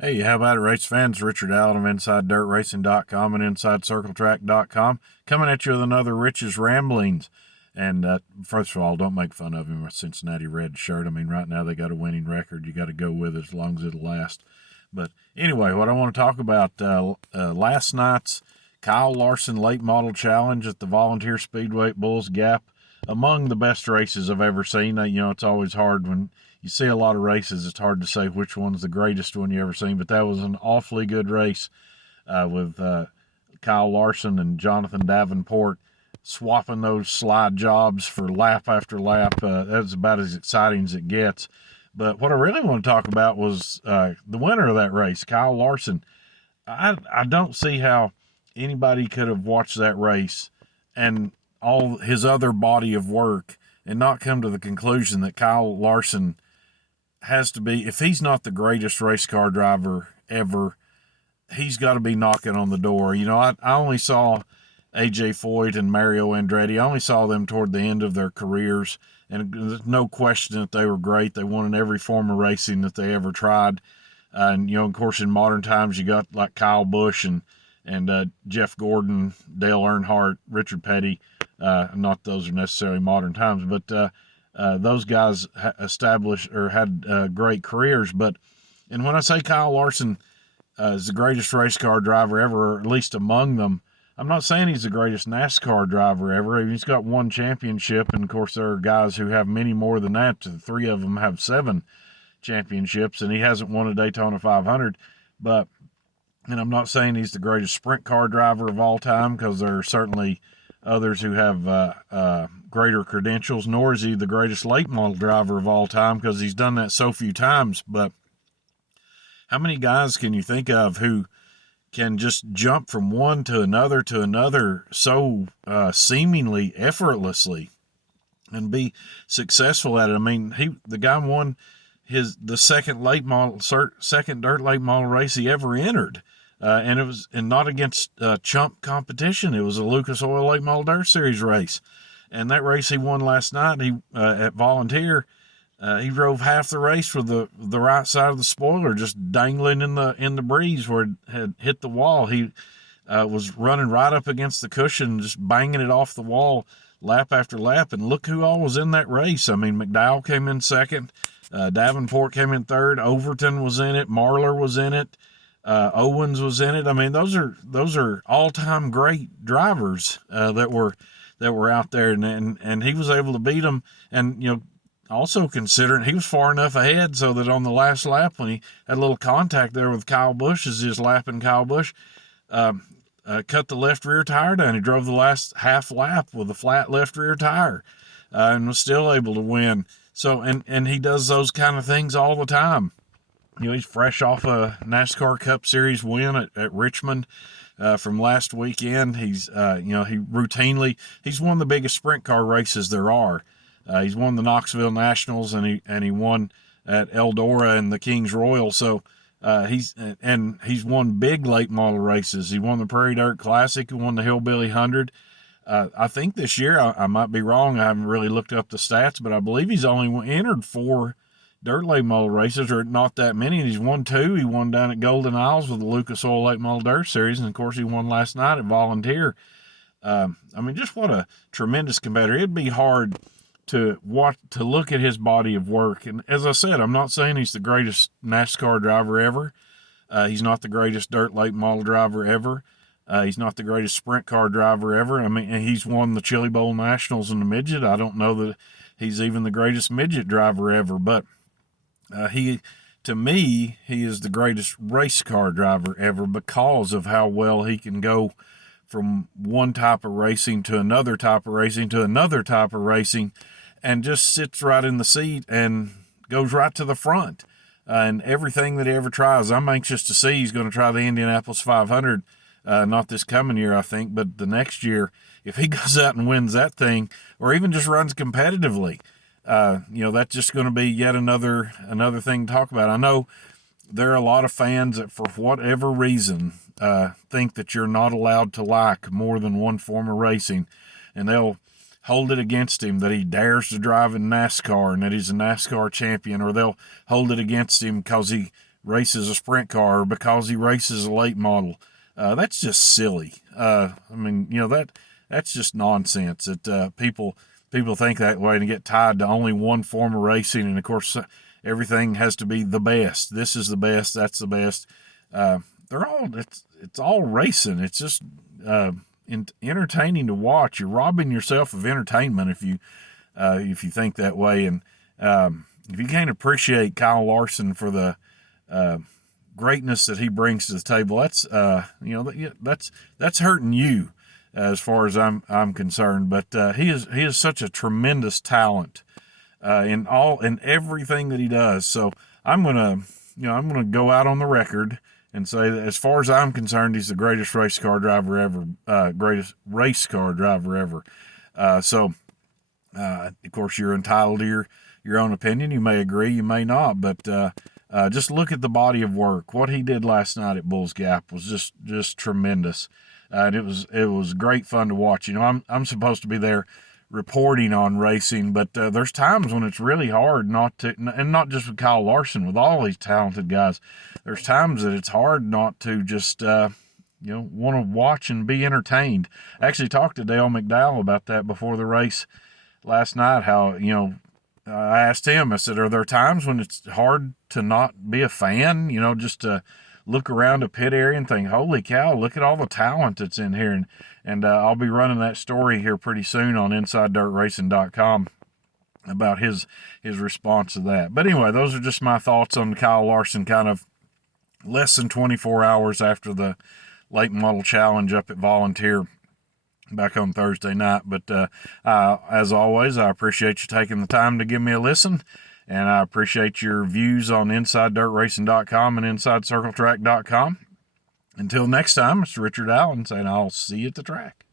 Hey, how about it, race fans? Richard Allen of InsideDirtRacing.com and InsideCircleTrack.com coming at you with another Rich's Ramblings. And first of all, don't make fun of him with Cincinnati red shirt. I mean, right now they got a winning record. You got to go with it as long as it'll last. But anyway, what I want to talk about last night's Kyle Larson Late Model Challenge at the Volunteer Speedway at Bulls Gap. Among the best races I've ever seen. It's always hard when you see a lot of races. It's hard to say which one's the greatest one you ever seen, but that was an awfully good race with Kyle Larson and Jonathan Davenport swapping those slide jobs for lap after lap. That's about as exciting as it gets. But what I really want to talk about was the winner of that race, Kyle Larson. I don't see how anybody could have watched that race and all his other body of work and not come to the conclusion that Kyle Larson has to be, if he's not the greatest race car driver ever, he's got to be knocking on the door. I only saw AJ Foyt and Mario Andretti. I only saw them toward the end of their careers, and there's no question that they were great. They won in every form of racing that they ever tried. Of course, in modern times, you got like Kyle Busch and Jeff Gordon, Dale Earnhardt, Richard Petty. Not those are necessarily modern times, but those guys established or had great careers. And when I say Kyle Larson is the greatest race car driver ever, or at least among them, I'm not saying he's the greatest NASCAR driver ever. He's got one championship, and of course there are guys who have many more than that. Three of them have 7 championships, and he hasn't won a Daytona 500. And I'm not saying he's the greatest sprint car driver of all time, because there are certainly others who have greater credentials, nor is he the greatest late model driver of all time, because he's done that so few times. But how many guys can you think of who can just jump from one to another so seemingly effortlessly and be successful at it? I mean, the guy won the second dirt late model race he ever entered. And it was not against chump competition. It was a Lucas Oil Late Model Dirt Series race, and that race he won last night. He at Volunteer, he drove half the race with the right side of the spoiler just dangling in the breeze where it had hit the wall. He was running right up against the cushion, just banging it off the wall lap after lap. And look who all was in that race. I mean, McDowell came in second, Davenport came in third, Overton was in it, Marlar was in it. Owens was in it. I mean, those are all-time great drivers that were out there, and he was able to beat them. And also considering he was far enough ahead so that on the last lap, when he had a little contact there with Kyle Busch as he was lapping Kyle Busch, cut the left rear tire down. He drove the last half lap with a flat left rear tire, and was still able to win. So and he does those kind of things all the time. He's fresh off a NASCAR Cup Series win at Richmond from last weekend. He's he's won the biggest sprint car races there are. He's won the Knoxville Nationals, and he won at Eldora and the Kings Royal. So he's won big late model races. He won the Prairie Dirt Classic. He won the Hillbilly 100. I think this year, I might be wrong, I haven't really looked up the stats, but I believe he's only entered 4 dirt late model races, or not that many, and he's won 2. He won down at Golden Isles with the Lucas Oil Late Model Dirt Series, and of course he won last night at Volunteer. I mean, just what a tremendous competitor. It'd be hard to look at his body of work, and as I said, I'm not saying he's the greatest NASCAR driver ever. He's not the greatest dirt late model driver ever. He's not the greatest sprint car driver ever. I mean, he's won the Chili Bowl Nationals in the midget. I don't know that he's even the greatest midget driver ever, but to me, he is the greatest race car driver ever, because of how well he can go from one type of racing to another type of racing to another type of racing, and just sits right in the seat and goes right to the front. And everything that he ever tries, I'm anxious to see. He's going to try the Indianapolis 500, not this coming year, I think, but the next year. If he goes out and wins that thing, or even just runs competitively, that's just going to be yet another thing to talk about. I know there are a lot of fans that, for whatever reason, think that you're not allowed to like more than one form of racing, and they'll hold it against him that he dares to drive in NASCAR and that he's a NASCAR champion, or they'll hold it against him because he races a sprint car or because he races a late model. That's just silly. I mean, that's just nonsense. That people think that way and get tied to only one form of racing, and of course, everything has to be the best. This is the best. That's the best. They're all it's all racing. It's just entertaining to watch. You're robbing yourself of entertainment if you think that way, and if you can't appreciate Kyle Larson for the greatness that he brings to the table, that's hurting you as far as I'm concerned. But he is such a tremendous talent in everything that he does. So I'm gonna go out on the record and say that as far as I'm concerned, he's the greatest race car driver ever. Of course, you're entitled to your own opinion. You may agree, you may not, but just look at the body of work. What he did last night at Bulls Gap was just tremendous, and it was great fun to watch. I'm supposed to be there reporting on racing, but there's times when it's really hard not to, and not just with Kyle Larson, with all these talented guys. There's times that it's hard not to just want to watch and be entertained. I actually talked to Dale McDowell about that before the race last night. How I asked him, I said, are there times when it's hard to not be a fan? Just to look around the pit area and think, holy cow, look at all the talent that's in here. And I'll be running that story here pretty soon on InsideDirtRacing.com about his response to that. But anyway, those are just my thoughts on Kyle Larson, kind of less than 24 hours after the late model challenge up at Volunteer back on Thursday night. But as always, I appreciate you taking the time to give me a listen, and I appreciate your views on InsideDirtRacing.com and InsideCircleTrack.com. Until next time, it's Richard Allen saying I'll see you at the track.